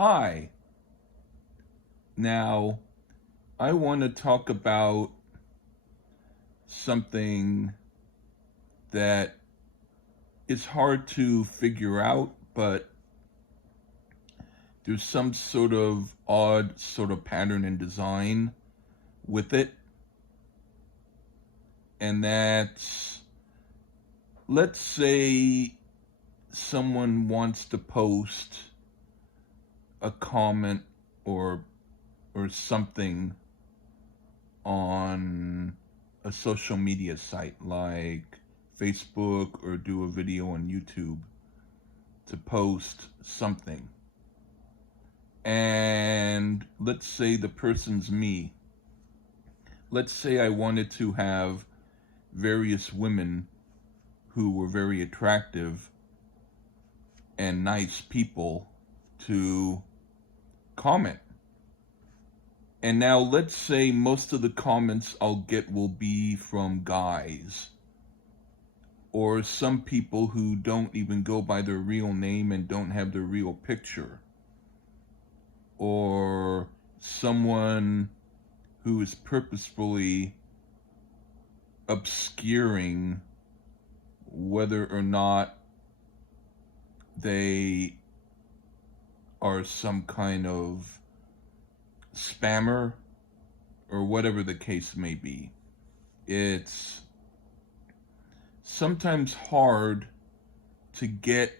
Hi. Now, I want to talk about something that is hard to figure out, but there's some sort of odd sort of pattern and design with it. And that's, let's say someone wants to post a comment or something on a social media site like Facebook or do a video on YouTube to post something. And let's say the person's me. Let's say I wanted to have various women who were very attractive and nice people to comment. And now let's say most of the comments I'll get will be from guys or some people who don't even go by their real name and don't have their real picture, or someone who is purposefully obscuring whether or not they are some kind of spammer or whatever the case may be. It's sometimes hard to get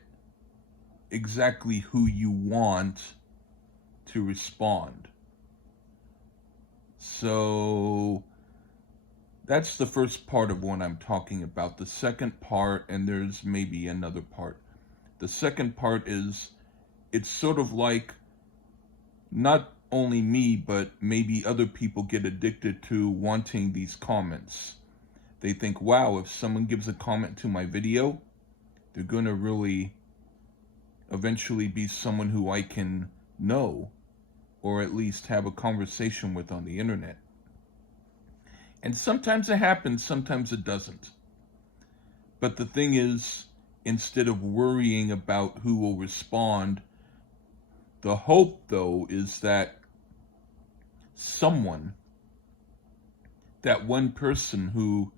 exactly who you want to respond. So that's the first part of what I'm talking about. The second part, and there's maybe another part. The second part is it's sort of like not only me, but maybe other people get addicted to wanting these comments. They think, wow, if someone gives a comment to my video, they're going to really eventually be someone who I can know or at least have a conversation with on the internet. And sometimes it happens, sometimes it doesn't. But the thing is, instead of worrying about who will respond, the hope, though, is that someone, that one person who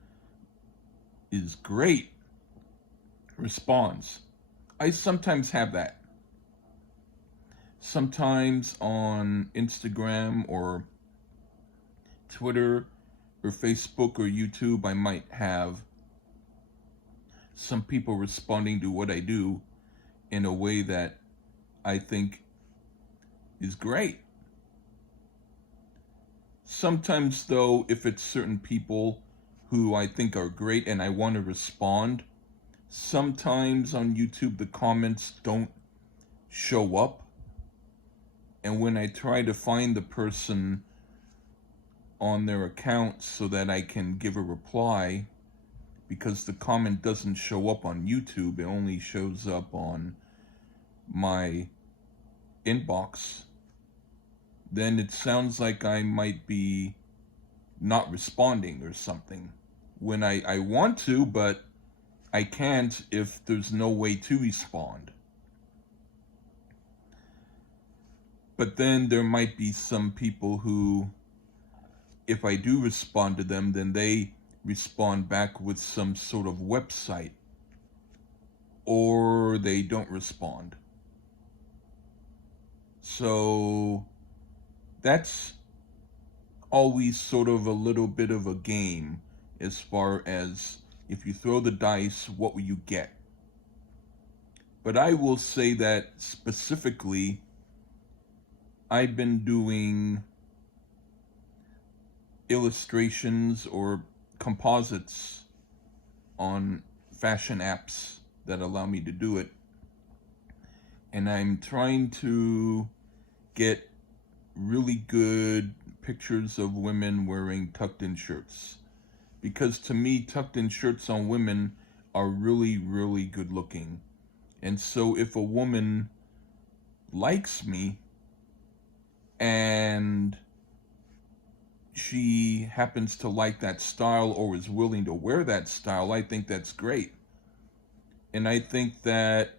is great, responds. I sometimes have that. Sometimes on Instagram or Twitter or Facebook or YouTube, I might have some people responding to what I do in a way that I think is great. Sometimes, though, if it's certain people who I think are great and I want to respond, sometimes on YouTube the comments don't show up. And when I try to find the person on their account so that I can give a reply, because the comment doesn't show up on YouTube, it only shows up on my inbox, then it sounds like I might be not responding or something. When I want to, but I can't if there's no way to respond. But then there might be some people who, if I do respond to them, then they respond back with some sort of website, or they don't respond. So that's always sort of a little bit of a game as far as if you throw the dice, what will you get? But I will say that specifically, I've been doing illustrations or composites on fashion apps that allow me to do it. And I'm trying to get really good pictures of women wearing tucked in shirts. Because to me, tucked in shirts on women are really, really good looking. And so if a woman likes me and she happens to like that style or is willing to wear that style, I think that's great. And I think that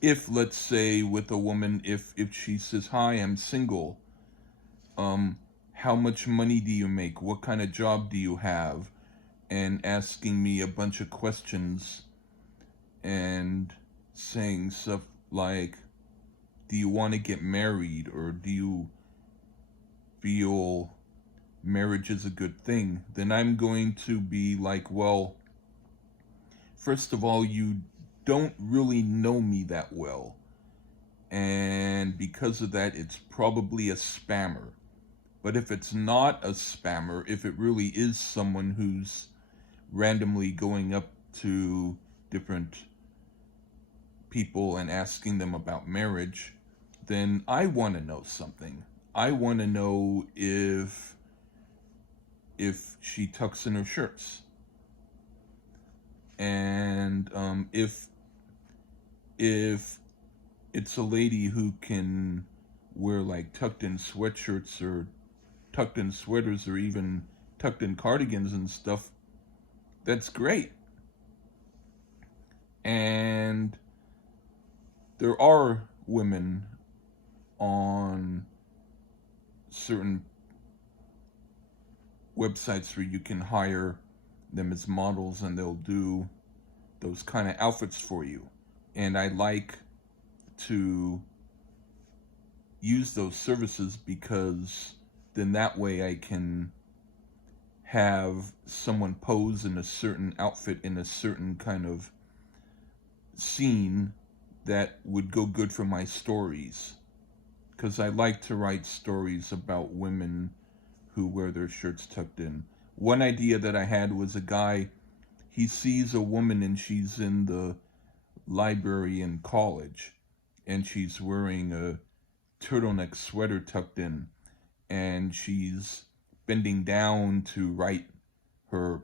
if, let's say, with a woman, if she says, "Hi, I'm single. Um, how much money do you make? What kind of job do you have?" And asking me a bunch of questions and saying stuff like, "Do you want to get married, or do you feel marriage is a good thing?" Then I'm going to be like, "Well, first of all, you don't really know me that well. And because of that, it's probably a spammer. But if it's not a spammer, if it really is someone who's randomly going up to different people and asking them about marriage, then I want to know something. I want to know if she tucks in her shirts, and if it's a lady who can wear like tucked in sweatshirts or tucked in sweaters or even tucked in cardigans and stuff, that's great. And there are women on certain websites where you can hire them as models and they'll do those kind of outfits for you. And I like to use those services because then that way I can have someone pose in a certain outfit in a certain kind of scene that would go good for my stories. Because I like to write stories about women who wear their shirts tucked in. One idea that I had was a guy, he sees a woman and she's in the library in college and she's wearing a turtleneck sweater tucked in and she's bending down to write her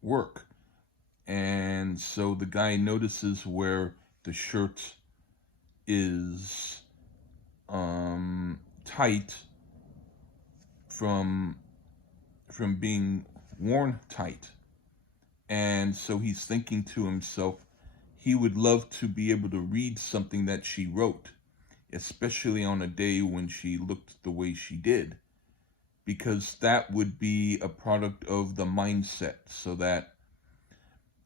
work. And so the guy notices where the shirt is tight from being worn tight. And so he's thinking to himself, he would love to be able to read something that she wrote, especially on a day when she looked the way she did, because that would be a product of the mindset. So that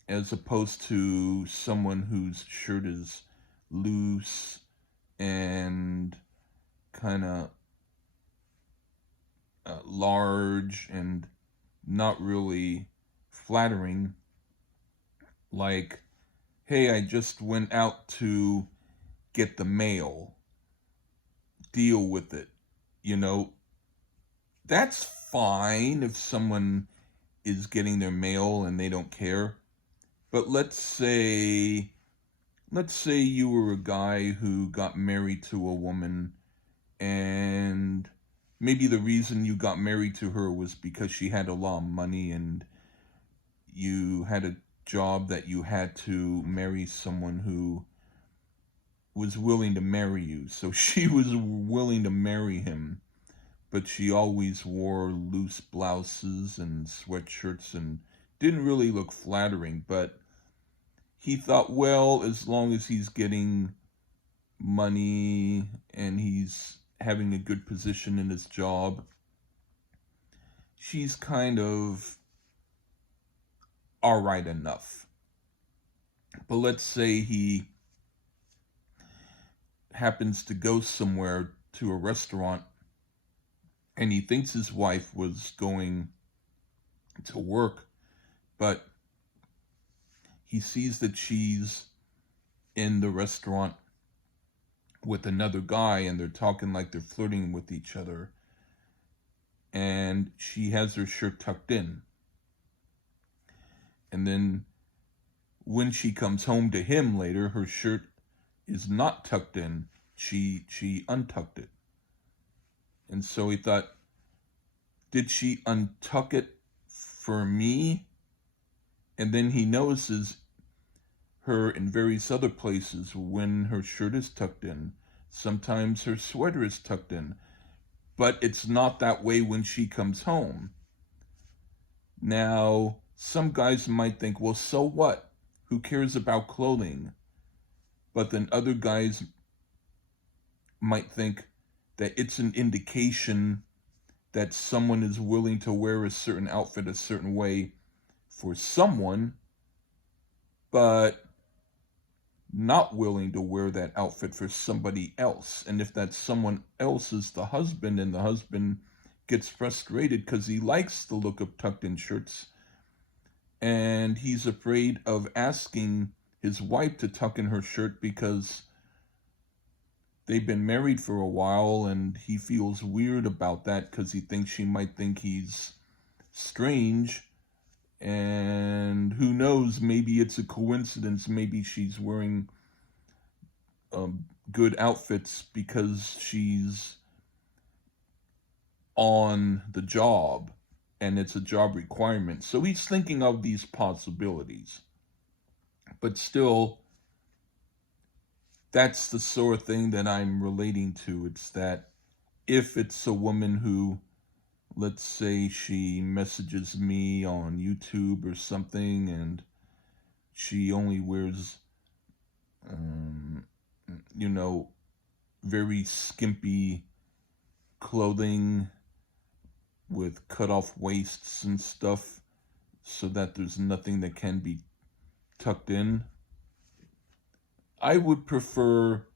as opposed to someone whose shirt is loose and kind of large and not really flattering, like, "Hey, I just went out to get the mail, deal with it." You know, that's fine if someone is getting their mail and they don't care. But let's say you were a guy who got married to a woman, and maybe the reason you got married to her was because she had a lot of money and you had a job that you had to marry someone who was willing to marry you. So she was willing to marry him, but she always wore loose blouses and sweatshirts and didn't really look flattering. But he thought, well, as long as he's getting money and he's having a good position in his job, she's kind of all right enough. But let's say he happens to go somewhere to a restaurant and he thinks his wife was going to work, but he sees that she's in the restaurant with another guy and they're talking like they're flirting with each other, and she has her shirt tucked in. And then when she comes home to him later, her shirt is not tucked in. She untucked it. And so he thought, did she untuck it for me? And then he notices her in various other places when her shirt is tucked in. Sometimes her sweater is tucked in. But it's not that way when she comes home. Now, some guys might think, well, so what? Who cares about clothing? but then other guys might think that it's an indication that someone is willing to wear a certain outfit a certain way for someone, but not willing to wear that outfit for somebody else. And if that someone else is the husband, and the husband gets frustrated because he likes the look of tucked in shirts, and he's afraid of asking his wife to tuck in her shirt because they've been married for a while, and he feels weird about that because he thinks she might think he's strange. And who knows, maybe it's a coincidence. Maybe she's wearing good outfits because she's on the job and it's a job requirement. So he's thinking of these possibilities. But still, that's the sort of thing that I'm relating to. It's that if it's a woman who, let's say she messages me on YouTube or something, and she only wears, you know, very skimpy clothing with cut off waists and stuff so that there's nothing that can be tucked in. I would prefer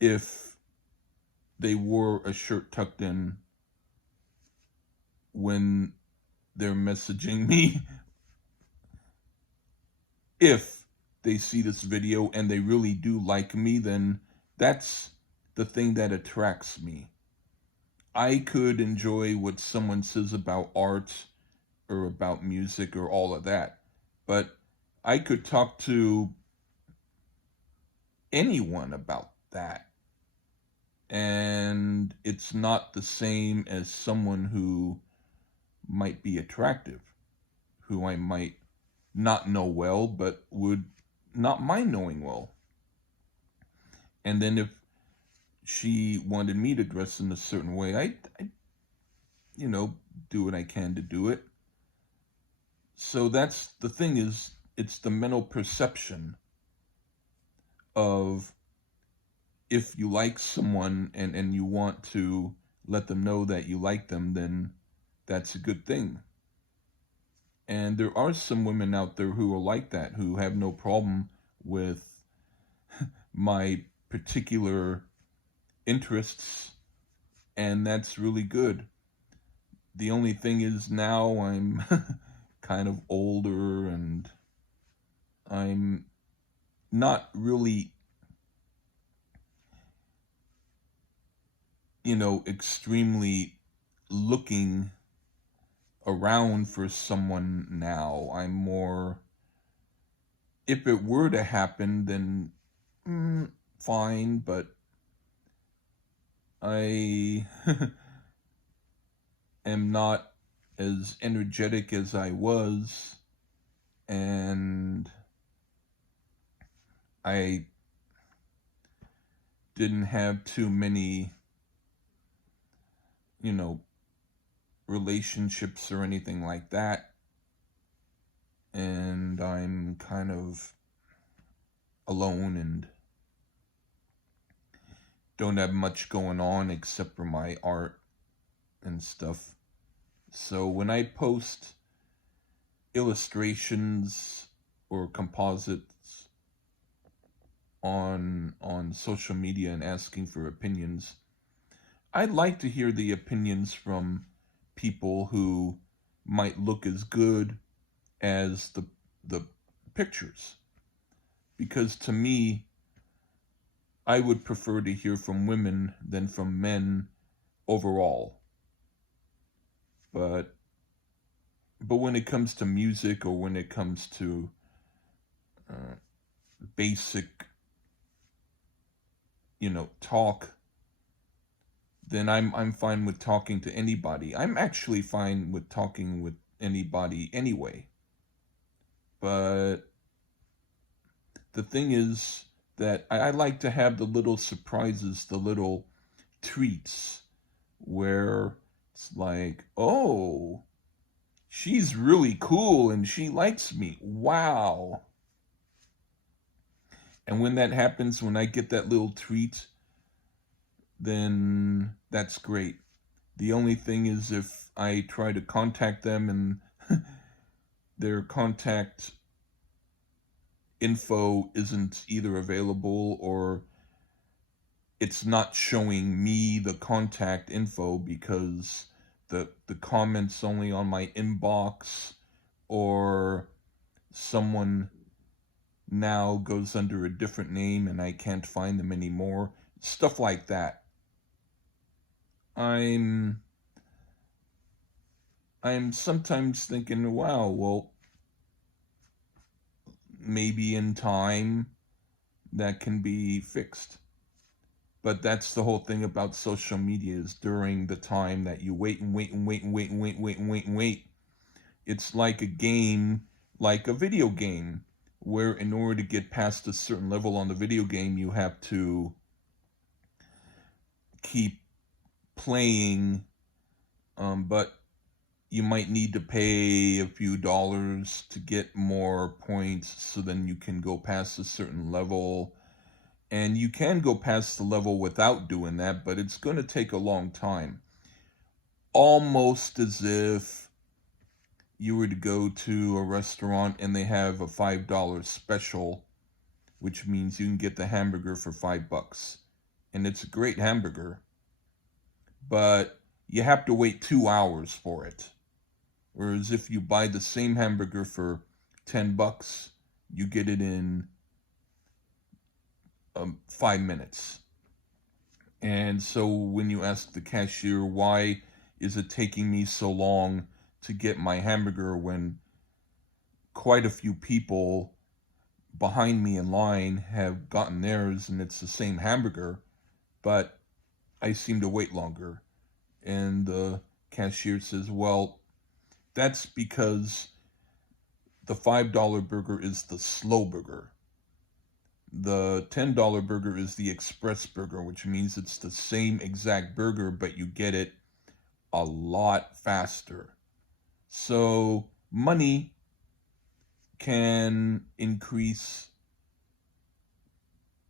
if they wore a shirt tucked in when they're messaging me. If they see this video and they really do like me, then that's the thing that attracts me. I could enjoy what someone says about art or about music or all of that, but I could talk to anyone about that, and it's not the same as someone who might be attractive, who I might not know well, but would not mind knowing well. And then if she wanted me to dress in a certain way, I do what I can to do it. So that's the thing, is it's the mental perception of, if you like someone and you want to let them know that you like them, then that's a good thing. And there are some women out there who are like that, who have no problem with my particular interests, and that's really good. The only thing is, now I'm kind of older, and I'm not really, extremely looking around for someone now. I'm more, if it were to happen, then fine, but I am not as energetic as I was, and I didn't have too many, relationships or anything like that, and I'm kind of alone and don't have much going on except for my art and stuff. So when I post illustrations or composites on social media and asking for opinions, I'd like to hear the opinions from people who might look as good as the pictures. Because to me, I would prefer to hear from women than from men overall. But when it comes to music, or when it comes to basic, talk, then I'm fine with talking to anybody. I'm actually fine with talking with anybody anyway. But the thing is that I like to have the little surprises, the little treats, where it's like, oh, she's really cool and she likes me. Wow. And when that happens, when I get that little treat, then that's great. The only thing is if I try to contact them and their contact info isn't either available or it's not showing me the contact info because the comments only on my inbox, or someone now goes under a different name and I can't find them anymore. Stuff like that. I'm I'm sometimes thinking, wow, well, maybe in time that can be fixed. But that's the whole thing about social media, is during the time that you wait and wait and wait and wait and wait and wait and wait and wait. It's like a game, like a video game, where in order to get past a certain level on the video game, you have to keep playing, but you might need to pay a few dollars to get more points so then you can go past a certain level. And you can go past the level without doing that, but it's going to take a long time. Almost as if you were to go to a restaurant and they have a $5 special, which means you can get the hamburger for $5. And it's a great hamburger, but you have to wait 2 hours for it. Whereas if you buy the same hamburger for $10, you get it in 5 minutes. And so when you ask the cashier, why is it taking me so long to get my hamburger when quite a few people behind me in line have gotten theirs and it's the same hamburger, but I seem to wait longer? And the cashier says, well, that's because the $5 burger is the slow burger. The $10 burger is the express burger, which means it's the same exact burger, but you get it a lot faster. So money can increase,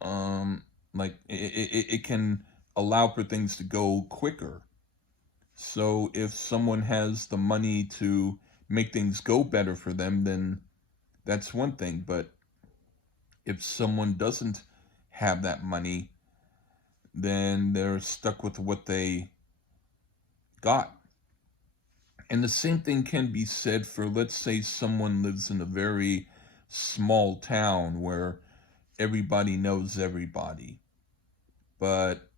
like it can allow for things to go quicker. So if someone has the money to make things go better for them, then that's one thing. But if someone doesn't have that money, then they're stuck with what they got. And the same thing can be said for, let's say, someone lives in a very small town where everybody knows everybody. But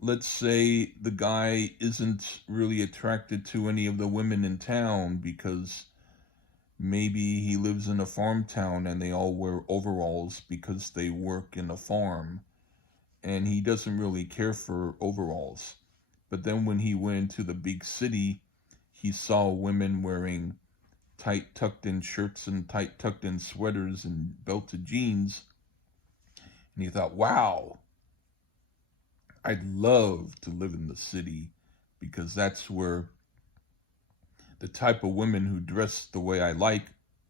let's say the guy isn't really attracted to any of the women in town because maybe he lives in a farm town and they all wear overalls because they work in a farm, and he doesn't really care for overalls. But then when he went to the big city, he saw women wearing tight tucked in shirts and tight tucked in sweaters and belted jeans, and he thought, wow, I'd love to live in the city because that's where the type of women who dress the way I like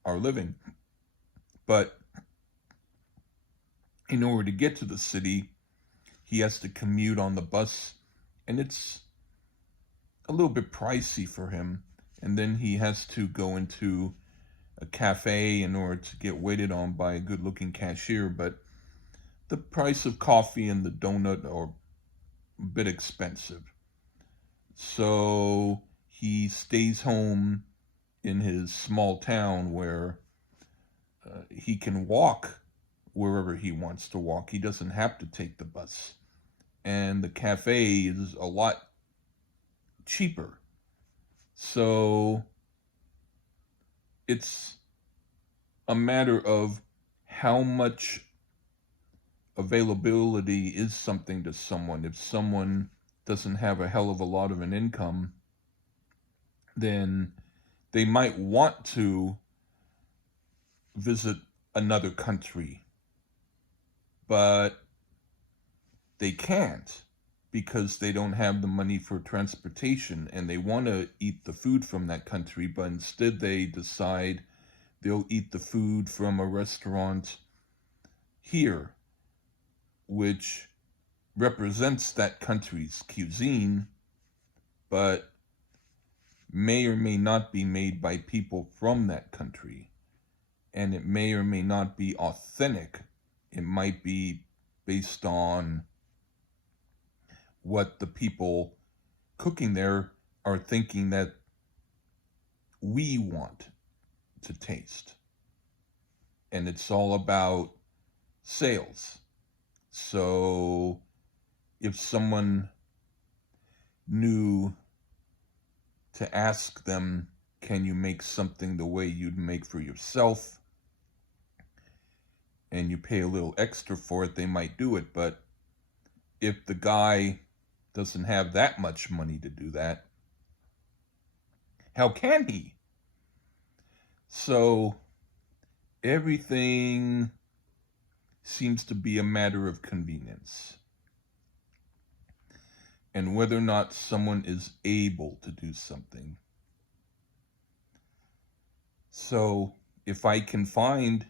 are living. But in order to get to the city, he has to commute on the bus, and it's a little bit pricey for him. And then he has to go into a cafe in order to get waited on by a good looking cashier, but the price of coffee and the donut are a bit expensive. So he stays home in his small town where he can walk wherever he wants to walk. He doesn't have to take the bus. And the cafe is a lot cheaper. So it's a matter of how much availability is something to someone. If someone doesn't have a hell of a lot of an income, then they might want to visit another country, but they can't because they don't have the money for transportation, and they want to eat the food from that country, but instead they decide they'll eat the food from a restaurant here which represents that country's cuisine, but may or may not be made by people from that country. And it may or may not be authentic. It might be based on what the people cooking there are thinking that we want to taste. And it's all about sales. So if someone knew to ask them, can you make something the way you'd make for yourself? And you pay a little extra for it, they might do it. But if the guy doesn't have that much money to do that, how can he? So everything seems to be a matter of convenience and whether or not someone is able to do something. So if I can find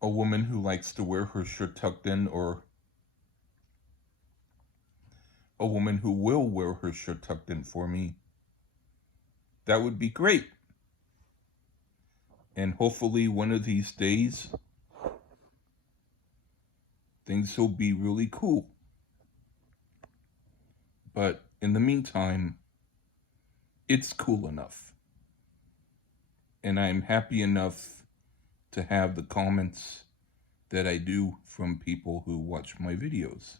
a woman who likes to wear her shirt tucked in, or a woman who will wear her shirt tucked in for me, that would be great. And hopefully one of these days, things will be really cool. But in the meantime, it's cool enough. And I'm happy enough to have the comments that I do from people who watch my videos.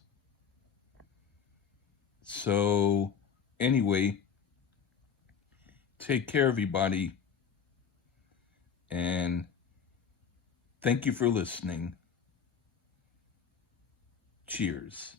So anyway, take care, everybody. And thank you for listening. Cheers.